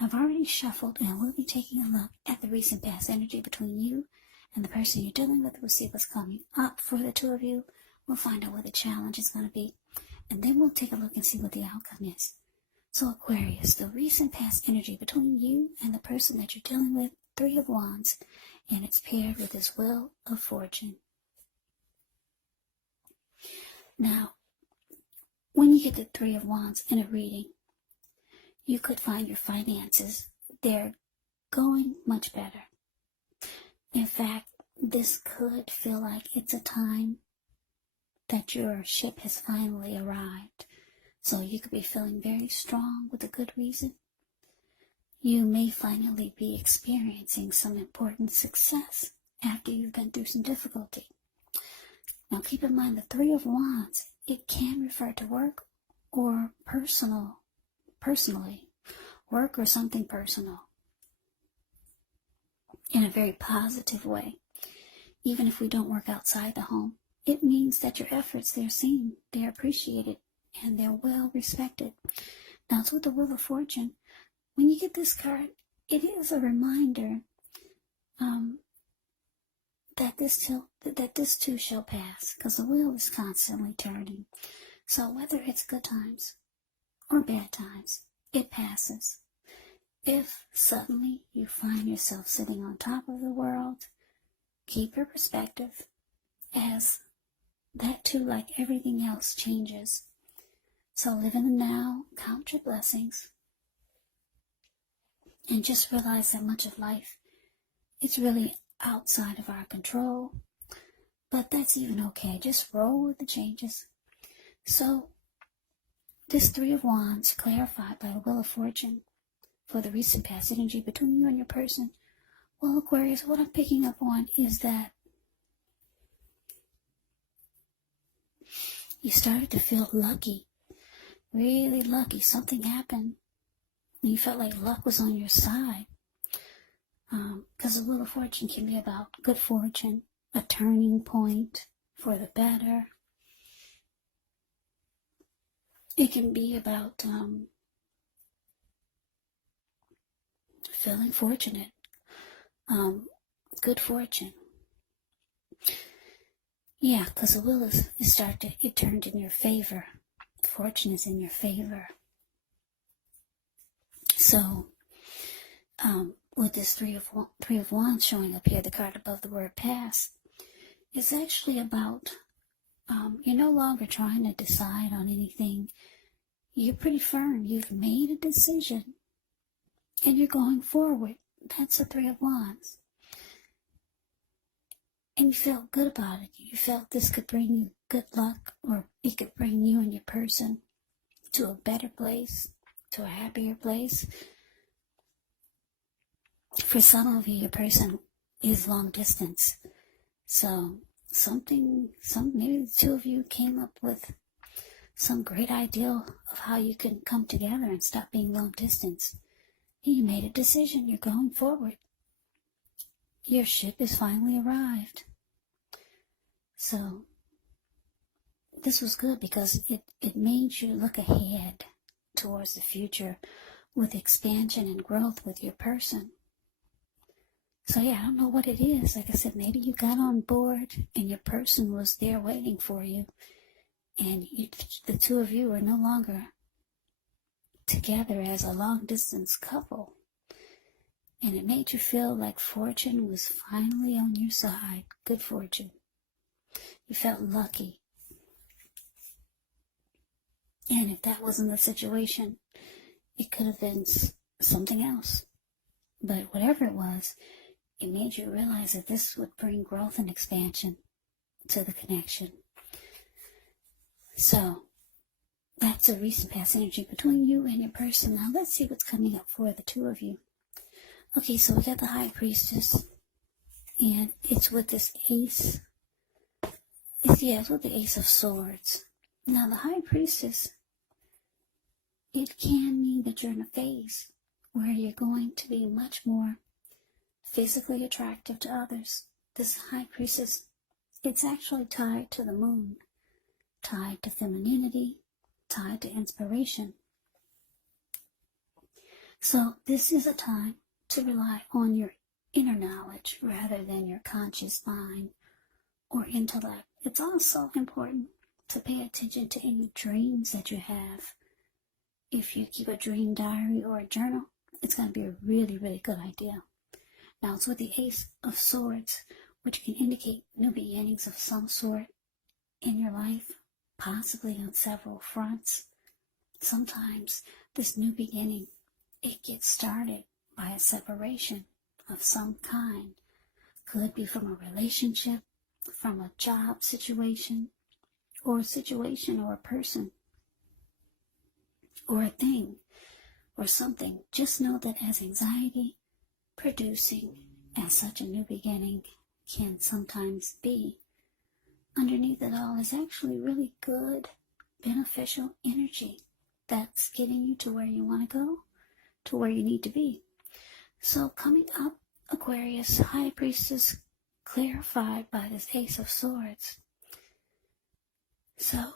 I've already shuffled, and we'll be taking a look at the recent past energy between you and the person you're dealing with. We'll see what's coming up for the two of you. We'll find out what the challenge is going to be, and then we'll take a look and see what the outcome is. So Aquarius, the recent past energy between you and the person that you're dealing with, Three of Wands, and it's paired with this Wheel of Fortune. Now, when you get the Three of Wands in a reading, you could find your finances, they're going much better. In fact, this could feel like it's a time that your ship has finally arrived. So you could be feeling very strong with a good reason. You may finally be experiencing some important success after you've been through some difficulty. Now keep in mind the Three of Wands, it can refer to work or personally, work or something personal in a very positive way. Even if we don't work outside the home, it means that your efforts, they're seen, they're appreciated, and they're well respected. Now it's with the Wheel of Fortune. When you get this card, it is a reminder that this too shall pass, because the wheel is constantly turning. So whether it's good times or bad times, it passes. If suddenly you find yourself sitting on top of the world, keep your perspective, as that too, like everything else, changes. So live in the now, count your blessings, and just realize that much of life, it's really outside of our control, but that's even okay. Just roll with the changes. So this Three of Wands clarified by the Wheel of Fortune for the recent past energy between you and your person. Well, Aquarius, what I'm picking up on is that you started to feel lucky, really lucky. Something happened and you felt like luck was on your side. Because the Wheel of Fortune can be about good fortune, a turning point for the better. It can be about feeling fortunate, good fortune. Yeah, because the wheel it turned in your favor. Fortune is in your favor. So, with this Three of Wands showing up here, the card above the word pass, it's actually about, you're no longer trying to decide on anything. You're pretty firm. You've made a decision, and you're going forward. That's the Three of Wands. And you felt good about it. You felt this could bring you good luck, or it could bring you and your person to a better place, to a happier place. For some of you, your person is long distance. So maybe the two of you came up with some great ideal of how you can come together and stop being long distance. You made a decision. You're going forward. Your ship has finally arrived. So this was good because it made you look ahead towards the future with expansion and growth with your person. So yeah, I don't know what it is. Like I said, maybe you got on board and your person was there waiting for you. And the two of you are no longer together as a long-distance couple. And it made you feel like fortune was finally on your side. Good fortune. You felt lucky. And if that wasn't the situation, it could have been something else. But whatever it was, it made you realize that this would bring growth and expansion to the connection. So, that's a recent past energy between you and your person. Now let's see what's coming up for the two of you. Okay, so we got the High Priestess, and it's with this Ace. It's with the Ace of Swords. Now the High Priestess, it can mean that you're in a phase where you're going to be much more physically attractive to others. This High Priestess, it's actually tied to the moon, tied to femininity, tied to inspiration. So this is a time to rely on your inner knowledge rather than your conscious mind or intellect. It's also important to pay attention to any dreams that you have. If you keep a dream diary or a journal, it's going to be a really, really good idea. Now it's with the Ace of Swords, which can indicate new beginnings of some sort in your life, possibly on several fronts. Sometimes this new beginning, it gets started by a separation of some kind. Could be from a relationship, from a job situation, or a situation or a person, or a thing, or something. Just know that as anxiety producing as such a new beginning can sometimes be, underneath it all is actually really good, beneficial energy that's getting you to where you want to go, to where you need to be. So coming up, Aquarius, High Priestess, clarified by this Ace of Swords. So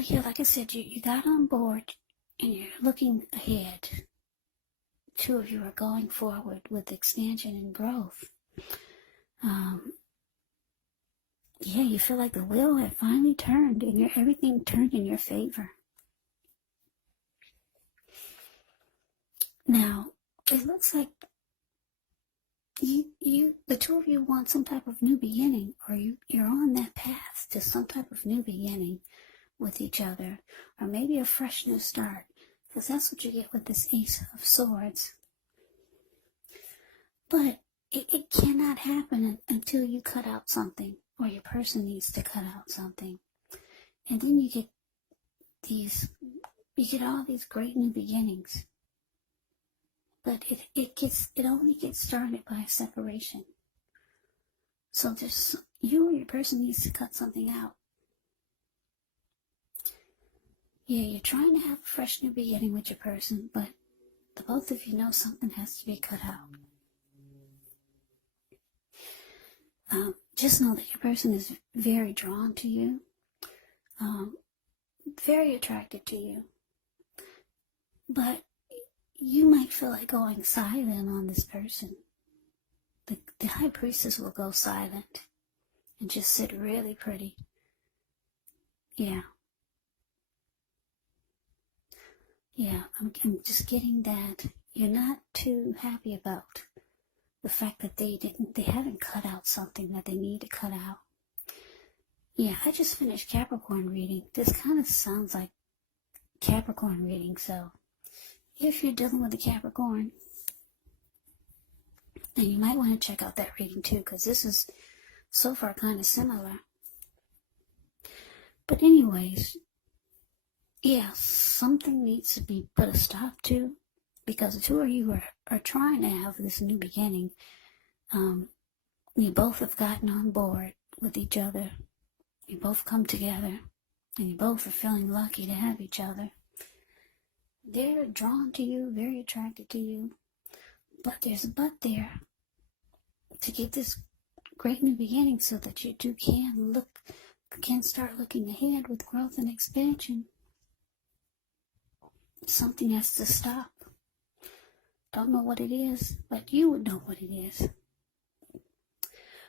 yeah, like I said, you got on board and you're looking ahead. Two of you are going forward with expansion and growth. Yeah, you feel like the wheel had finally turned and everything turned in your favor. Now, it looks like the two of you want some type of new beginning, or you're on that path to some type of new beginning with each other, or maybe a fresh new start, because that's what you get with this Ace of Swords. But it cannot happen until you cut out something, or your person needs to cut out something. And then you get all these great new beginnings. But it only gets started by a separation. So you or your person needs to cut something out. Yeah, you're trying to have a fresh new beginning with your person, but the both of you know something has to be cut out. Just know that your person is very drawn to you, very attracted to you, but you might feel like going silent on this person. The High Priestess will go silent and just sit really pretty. Yeah, I'm just getting that you're not too happy about the fact that they haven't cut out something that they need to cut out. Yeah, I just finished Capricorn reading. This kind of sounds like Capricorn reading, so if you're dealing with a Capricorn, then you might want to check out that reading too, because this is so far kind of similar. But anyways, yeah, something needs to be put a stop to, because the two of you are trying to have this new beginning. You both have gotten on board with each other. You both come together, and you both are feeling lucky to have each other. They're drawn to you, very attracted to you, but there's a but there to get this great new beginning so that you two can start looking ahead with growth and expansion. Something has to stop. Don't know what it is, but you would know what it is.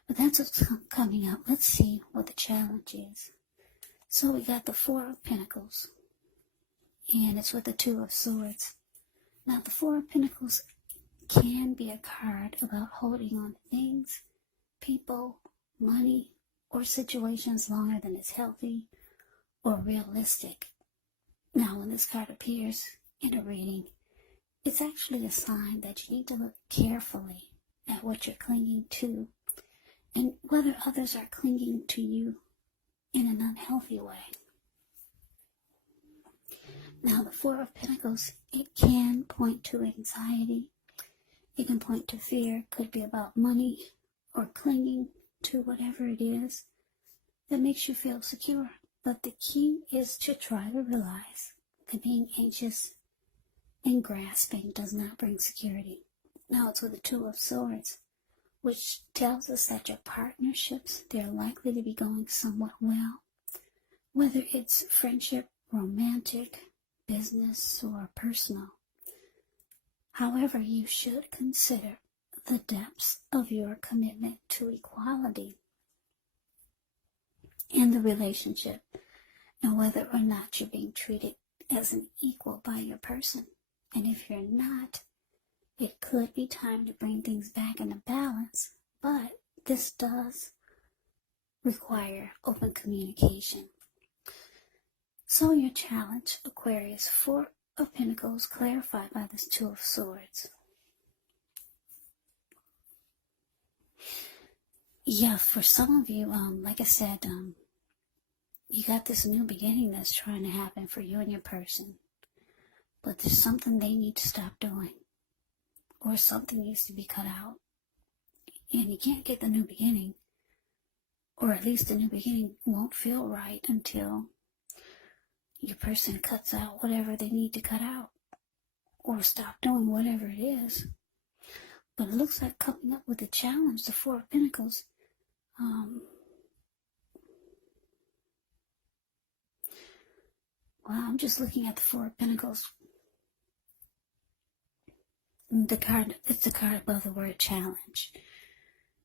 But that's what's coming up. Let's see what the challenge is. So we got the Four of Pentacles, and it's with the Two of Swords. Now the Four of Pentacles can be a card about holding on to things, people, money, or situations longer than it's healthy or realistic. Now when this card appears in a reading, it's actually a sign that you need to look carefully at what you're clinging to and whether others are clinging to you in an unhealthy way. Now the Four of Pentacles, it can point to anxiety. It can point to fear. It could be about money or clinging to whatever it is that makes you feel secure. But the key is to try to realize that being anxious and grasping does not bring security. Now it's with the Two of Swords, which tells us that your partnerships, they're likely to be going somewhat well. Whether it's friendship, romantic, business, or personal. However, you should consider the depths of your commitment to equality in the relationship and whether or not you're being treated as an equal by your person. And if you're not, it could be time to bring things back into balance, but this does require open communication. So your challenge, Aquarius, 4 of Pentacles clarified by this 2 of Swords. Yeah, for some of you, like I said, you got this new beginning that's trying to happen for you and your person. But there's something they need to stop doing. Or something needs to be cut out. And you can't get the new beginning. Or at least the new beginning won't feel right until your person cuts out whatever they need to cut out. Or stop doing whatever it is. But it looks like coming up with a challenge, the 4 of Pentacles. Well, I'm just looking at the 4 of Pentacles. The card, it's the card above the word challenge.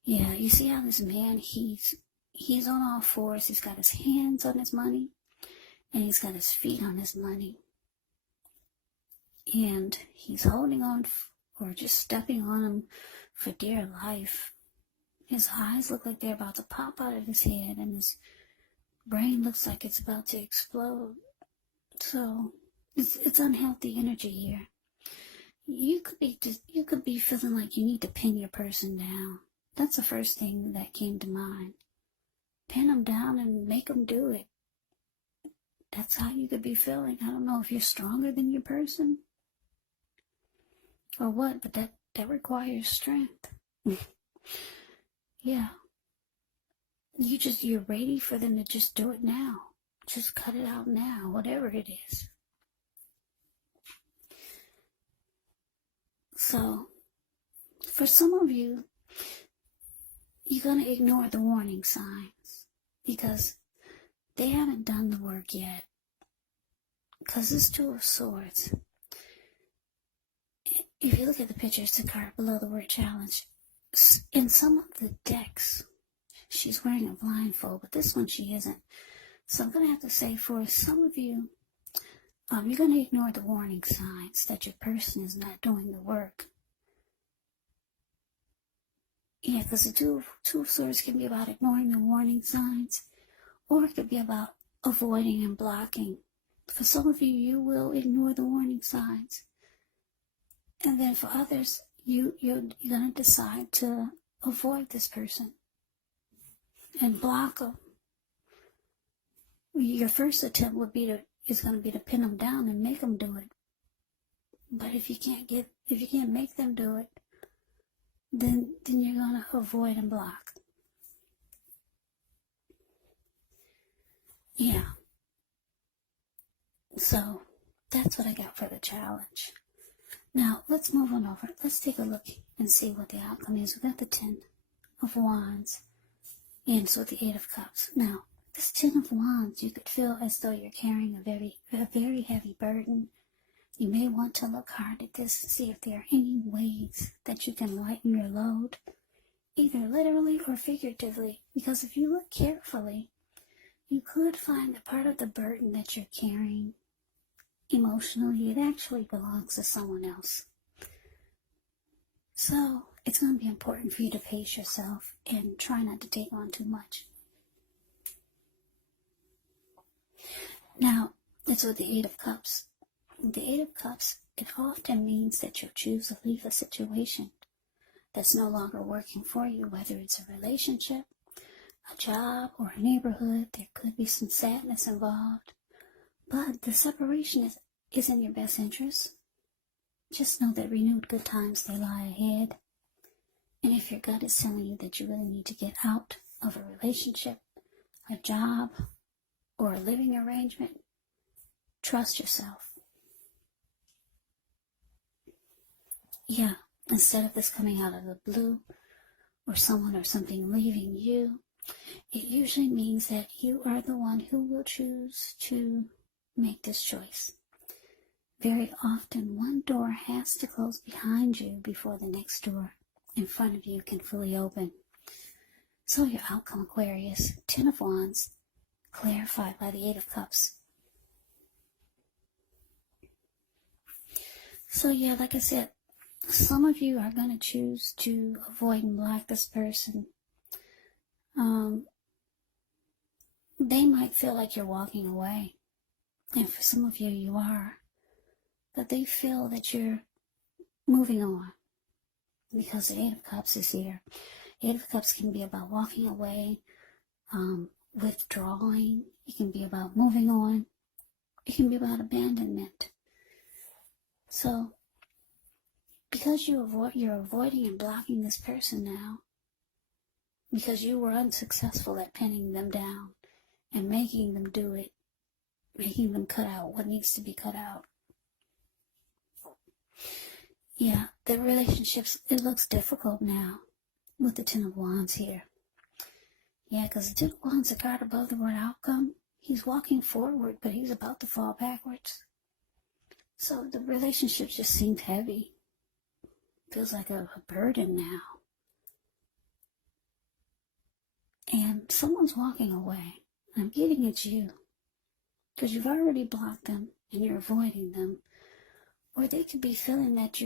Yeah, you see how this man, he's on all fours. He's got his hands on his money, and he's got his feet on his money. And he's holding on, or just stepping on him for dear life. His eyes look like they're about to pop out of his head, and his brain looks like it's about to explode. So, it's unhealthy energy here. You could be feeling like you need to pin your person down. That's the first thing that came to mind. Pin them down and make them do it. That's how you could be feeling. I don't know if you're stronger than your person or what, but that requires strength. Yeah. You're ready for them to just do it now. Just cut it out now, whatever it is. So, for some of you, you're going to ignore the warning signs because they haven't done the work yet. Because this 2 of Swords, if you look at the picture, it's the card below the word challenge. In some of the decks, she's wearing a blindfold, but this one she isn't. So I'm going to have to say for some of you, you're going to ignore the warning signs that your person is not doing the work. Yeah, because the two of Swords can be about ignoring the warning signs, or it could be about avoiding and blocking. For some of you, you will ignore the warning signs. And then for others, you're going to decide to avoid this person and block them. Your first attempt is going to be to pin them down and make them do it. But if you can't make them do it, then you're going to avoid and block. Yeah. So that's what I got for the challenge. Now let's move on over. Let's take a look and see what the outcome is. We got the 10 of Wands and so the 8 of Cups. Now, this 10 of Wands, you could feel as though you're carrying a very heavy burden. You may want to look hard at this and see if there are any ways that you can lighten your load, either literally or figuratively, because if you look carefully, you could find that part of the burden that you're carrying emotionally, it actually belongs to someone else. So, it's going to be important for you to pace yourself and try not to take on too much. Now, that's with the 8 of Cups. The 8 of Cups, it often means that you'll choose to leave a situation that's no longer working for you, whether it's a relationship, a job, or a neighborhood. There could be some sadness involved. But the separation is in your best interest. Just know that renewed good times, they lie ahead. And if your gut is telling you that you really need to get out of a relationship, a job, or a living arrangement, trust yourself. Yeah, instead of this coming out of the blue, or someone or something leaving you, it usually means that you are the one who will choose to make this choice. very often one door has to close behind you before the next door in front of you can fully open. So your outcome, Aquarius, 10 of Wands, clarified by the 8 of Cups. So yeah, like I said, some of you are going to choose to avoid and block this person. They might feel like you're walking away. And for some of you, you are. But they feel that you're moving on. Because the 8 of Cups is here. 8 of Cups can be about walking away, withdrawing. It can be about moving on. It can be about abandonment. So, because you're avoiding and blocking this person now, because you were unsuccessful at pinning them down and making them do it, making them cut out what needs to be cut out. Yeah, the relationships, it looks difficult now with the 10 of Wands here. Yeah, because the 10 of Wands, the card above the word outcome, he's walking forward, but he's about to fall backwards. So the relationship just seemed heavy. Feels like a burden now. And someone's walking away. I'm getting at you. Because you've already blocked them and you're avoiding them. Or they could be feeling that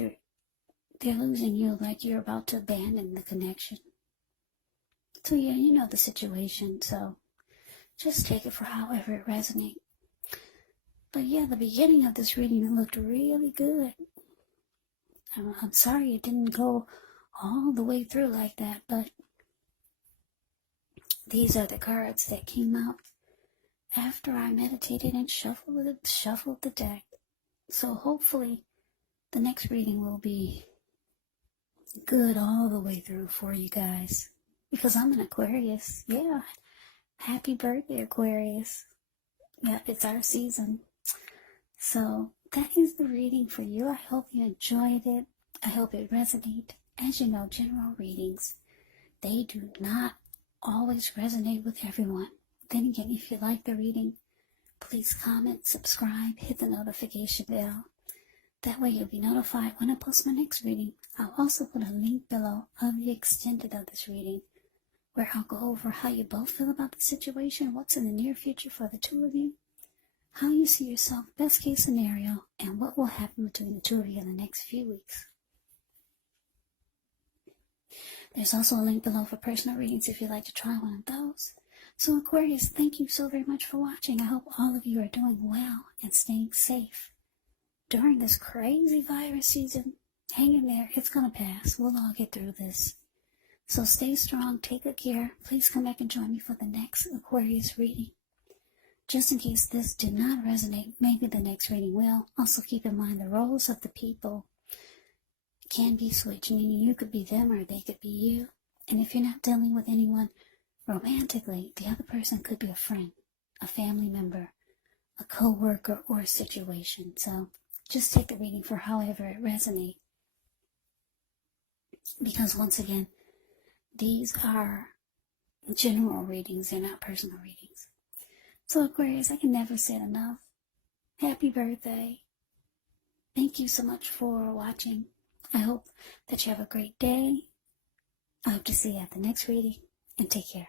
they're losing you, like you're about to abandon the connection. So yeah, you know the situation, so just take it for however it resonates. But yeah, the beginning of this reading looked really good. I'm sorry it didn't go all the way through like that, but these are the cards that came out after I meditated and shuffled the deck. So hopefully the next reading will be good all the way through for you guys. Because I'm an Aquarius. Yeah. Happy birthday, Aquarius. Yeah, it's our season. So that is the reading for you. I hope you enjoyed it. I hope it resonated. As you know, general readings, they do not always resonate with everyone. Then again, if you like the reading, please comment, subscribe, hit the notification bell. That way you'll be notified when I post my next reading. I'll also put a link below of the extended of this reading, where I'll go over how you both feel about the situation, what's in the near future for the two of you, how you see yourself, best case scenario, and what will happen between the two of you in the next few weeks. There's also a link below for personal readings if you'd like to try one of those. So Aquarius, thank you so very much for watching. I hope all of you are doing well and staying safe during this crazy virus season. Hang in there. It's going to pass. We'll all get through this. So stay strong. Take good care. Please come back and join me for the next Aquarius reading. Just in case this did not resonate, maybe the next reading will. Also keep in mind the roles of the people can be switched, meaning you could be them or they could be you. And if you're not dealing with anyone romantically, the other person could be a friend, a family member, a co-worker, or a situation. So just take the reading for however it resonates. Because once again, these are general readings, they're not personal readings. So Aquarius, I can never say it enough. Happy birthday. Thank you so much for watching. I hope that you have a great day. I hope to see you at the next reading, and take care.